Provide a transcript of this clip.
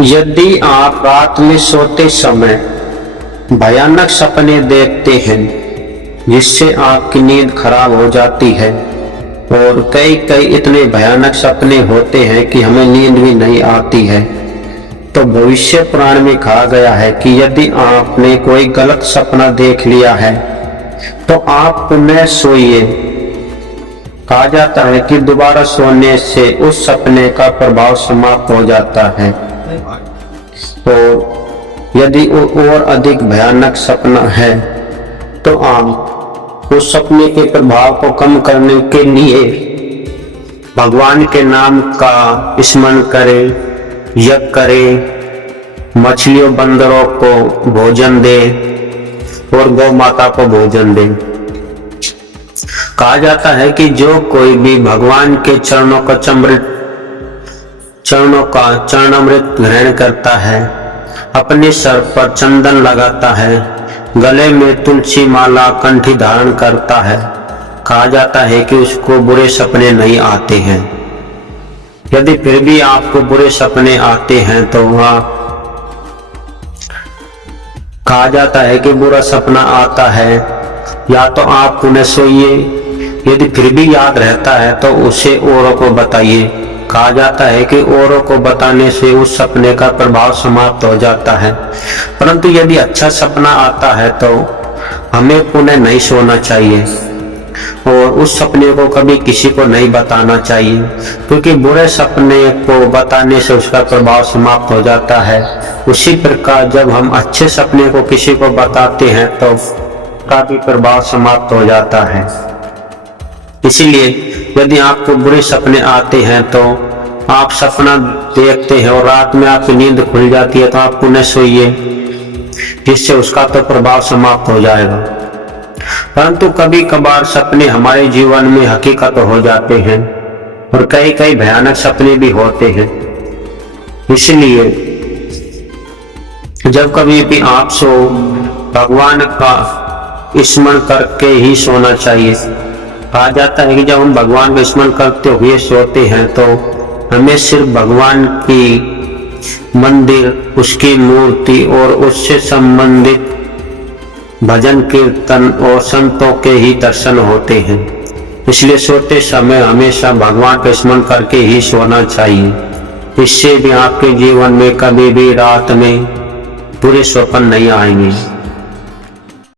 यदि आप रात में सोते समय भयानक सपने देखते हैं जिससे आपकी नींद खराब हो जाती है, और कई कई इतने भयानक सपने होते हैं कि हमें नींद भी नहीं आती है, तो भविष्य पुराण में कहा गया है कि यदि आपने कोई गलत सपना देख लिया है तो आप पुनः सोइए। कहा जाता है कि दोबारा सोने से उस सपने का प्रभाव समाप्त हो जाता है। और यदि और अधिक भयानक सपना है तो आप उस सपने के प्रभाव को कम करने के लिए भगवान के नाम का स्मरण करें, यज्ञ करें, मछलियों बंदरों को भोजन दें और गौ माता को भोजन दें। कहा जाता है कि जो कोई भी भगवान के चरणों का चरणामृत ग्रहण करता है, अपने सर पर चंदन लगाता है, गले में तुलसी माला कंठी धारण करता है, कहा जाता है कि उसको बुरे सपने नहीं आते हैं। यदि फिर भी आपको बुरे सपने आते हैं तो कहा जाता है कि बुरा सपना आता है या तो आप पुनः सोइए, यदि फिर भी याद रहता है तो उसे औरों को बताइए। कहा जाता है कि औरों को बताने से उस सपने का प्रभाव समाप्त हो जाता है। परंतु यदि अच्छा सपना आता है तो हमें पुनः नहीं सोना चाहिए और उस सपने को कभी किसी को नहीं बताना चाहिए, क्योंकि बुरे सपने को बताने से उसका प्रभाव समाप्त हो जाता है। उसी प्रकार जब हम अच्छे सपने को किसी को बताते हैं तो उसका भी प्रभाव समाप्त हो जाता है। इसीलिए यदि आपको बुरे सपने आते हैं तो आप सपना देखते हैं और रात में आपकी नींद खुल जाती है तो आप पुनः सोइए, जिससे उसका तो प्रभाव समाप्त हो जाएगा। परंतु कभी कभार सपने हमारे जीवन में हकीकत हो जाते हैं और कई कई भयानक सपने भी होते हैं। इसलिए जब कभी भी आप सो, भगवान का स्मरण करके ही सोना चाहिए। कहा जाता है कि जब हम भगवान का स्मरण करते हुए सोते हैं तो हमें सिर्फ भगवान की मंदिर, उसकी मूर्ति और उससे संबंधित भजन कीर्तन और संतों के ही दर्शन होते हैं। इसलिए सोते समय हमेशा भगवान का स्मरण करके ही सोना चाहिए। इससे भी आपके जीवन में कभी भी रात में बुरे स्वप्न नहीं आएंगे।